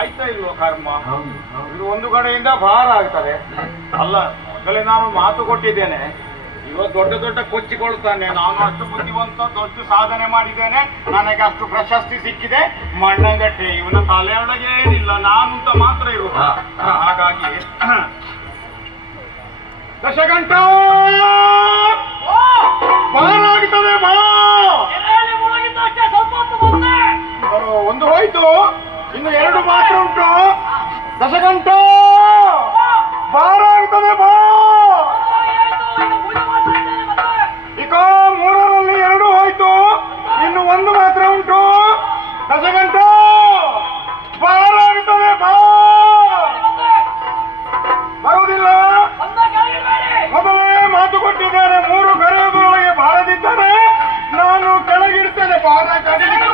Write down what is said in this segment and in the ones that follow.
ಆಯ್ತಾ ಇಲ್ವೋ ಕರ್ಮ? ಇದು ಒಂದು ಕಡೆಯಿಂದ ಭಾರ ಆಗ್ತದೆ ಅಲ್ಲ. ಮೊದಲೇ ನಾನು ಮಾತು ಕೊಟ್ಟಿದ್ದೇನೆ, ಇವತ್ತು ದೊಡ್ಡ ದೊಡ್ಡ ಕೊಚ್ಚಿಕೊಳ್ತಾನೆ, ನಾನು ಅಷ್ಟು ಬುದ್ಧಿವಂತ ದೊಡ್ಡ ಸಾಧನೆ ಮಾಡಿದ್ದೇನೆ, ನನಗೆ ಅಷ್ಟು ಪ್ರಶಸ್ತಿ ಸಿಕ್ಕಿದೆ, ಮಣ್ಣಂಗಟ್ಟೆ ಇವನ ತಲೆಯೊಳಗೆ ಏನಿಲ್ಲ, ನಾನು ಅಂತ ಮಾತ್ರ ಇರುವ. ಹಾಗಾಗಿ ದಶಗಂಟ ಭಾರ ಆಗ್ತದೆ. ಒಂದು ಹೋಯ್ತು, ಇನ್ನು ಎರಡು ಮಾತ್ರ ಉಂಟು. ದಶಗಂಟ ಭಾರ ಆಗ್ತದೆ ಬಾ. ಈಗ ಮೂರರಲ್ಲಿ ಎರಡು ಹೋಯ್ತು, ಇನ್ನು ಒಂದು ಮಾತ್ರ ಉಂಟು. ದಶಗಂಟ ಭಾರ ಆಗ್ತದೆ ಬಾ. ಬರುವುದಿಲ್ಲ, ಮೊದಲೇ ಮಾತು ಕೊಟ್ಟಿದ್ದಾರೆ, ಮೂರು ಕರೆಯುವುದರೊಳಗೆ ಬಾರದಿದ್ದರೆ ನಾನು ಕೆಳಗಿಡ್ತೇನೆ. ಭಾರ ಕಡಿಲಿಕ್ಕೆ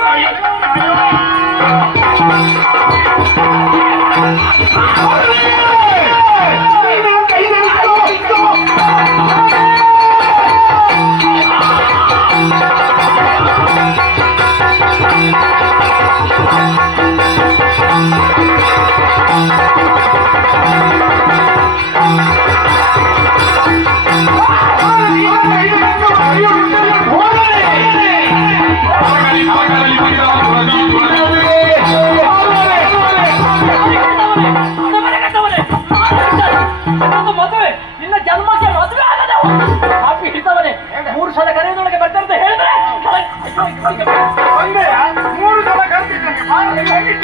ನಿನ್ನ ಜನ್ಮಕ್ಕೆ ಮದುವೆ ಆಗದೆ ಹಿಡಿತವನೇ. 3 ಸಲ ಕರೆಯೋದೊಳಗೆ ಬರ್ತಾರಂತ ಹೇಳಿದ್ರೆ 3 ಸಲ ಕರೆದಿದ್ದೇನೆ.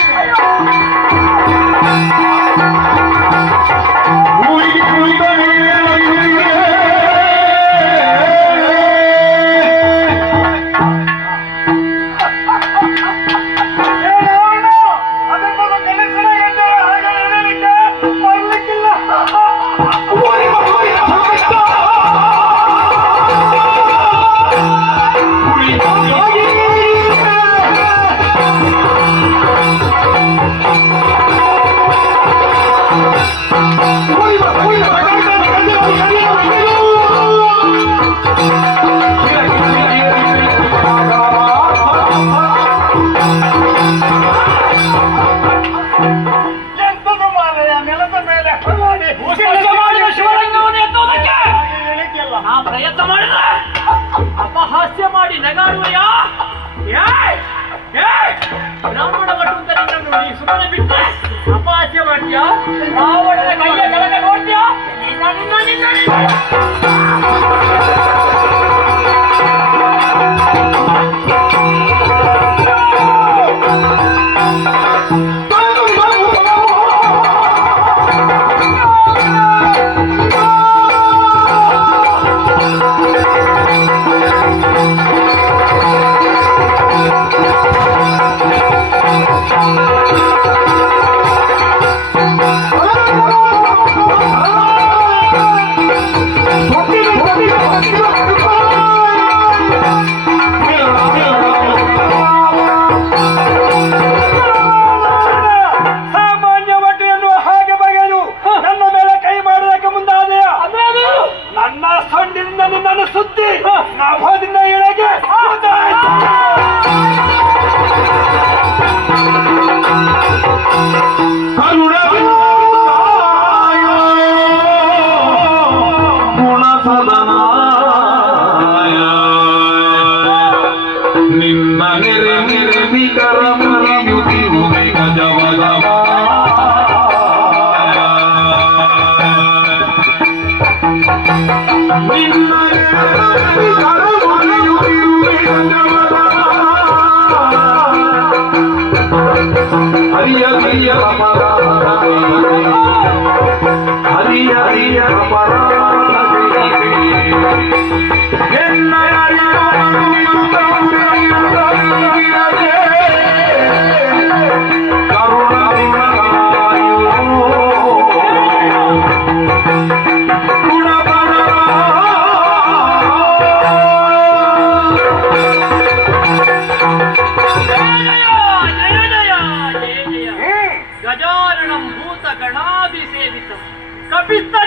ಪ್ರಯತ್ನ ಮಾಡಿದ್ರೆ ಅಪಹಾಸ್ಯ ಮಾಡಿ ನಗಾಡುವಯ್ಯ. ಬ್ರಾಹ್ಮಣ ಭಟ್ಟು ಅಂತ ನಿನ್ನನ್ನು ನೀ ಸುಮ್ಮನೆ ಬಿಟ್ಟೆ ಅಪಹಾಸ್ಯ ಮಾಡ್ತೀಯ. ರಾವಣನ ಕೈಯ ಕೆಳಗೆ ನೋಡ್ತೀಯ.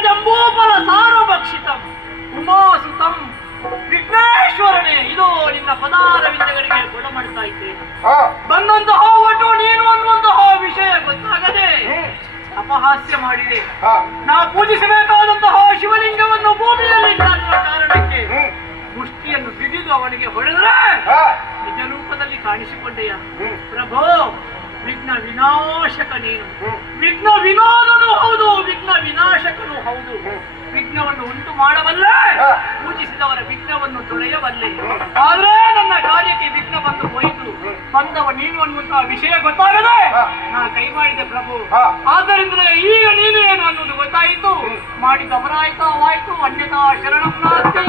ಜಂಬೂಫಲ ಸಾರಭಕ್ಷಿತಂ ಉಮಾಸುತಂ ವಿಘ್ನೇಶ್ವರನೇ, ಇದು ನಿನ್ನ ಪದಾರವಿಂದಗಳಿಗೆ ಕೊಡ ಮಾಡ್ತಾ ಇದ್ದೇನೆ. ಬಂದಂತಹ ಒಟ್ಟು ನೀನು ಅನ್ನುವಂತಹ ವಿಷಯ ಗೊತ್ತಾಗದೆ ಅಪಹಾಸ್ಯ ಮಾಡಿದೆ. ನಾ ಪೂಜಿಸಬೇಕಾದಂತಹ ಶಿವಲಿಂಗವನ್ನು ಭೂಮಿಯಲ್ಲಿ ಕಾಣುವ ಕಾರಣಕ್ಕೆ ಮುಷ್ಟಿಯನ್ನು ಬಿಗಿದು ಅವನಿಗೆ ಹೊಡೆದ್ರೆ ನಿಜ ರೂಪದಲ್ಲಿ ಕಾಣಿಸಿಕೊಂಡೆಯ. ಪ್ರಭೋ, ವಿಘ್ನ ವಿನಾಶಕ ನೀನು, ವಿಘ್ನ ವಿನೋದನೂ ಹೌದು, ವಿಘ್ನ ವಿನಾಶಕನೂ ಹೌದು. ವಿಘ್ನವನ್ನು ಉಂಟು ಮಾಡಬಲ್ಲೆ, ಪೂಜಿಸಿದವರ ವಿಘ್ನವನ್ನು ತೊಳೆಯಬಲ್ಲೆ. ಆದ್ರೆ ನನ್ನ ಕಾರ್ಯಕ್ಕೆ ವಿಘ್ನ ಬಂದು ಹೋಯಿತು. ಬಂದವ ನೀನು ಅನ್ನುವಂತಹ ವಿಷಯ ಗೊತ್ತಾಗದೆ ನಾ ಕೈ ಮಾಡಿದೆ ಪ್ರಭು. ಆದ್ದರಿಂದ ಈಗ ನೀನು ಏನು ಅನ್ನೋದು ಗೊತ್ತಾಯಿತು. ಮಾಡಿದ ಅಪರಾಯಿತವಾಯಿತು. ಅನ್ಯತಾ ಶರಣಂ ನಾಸ್ತಿ.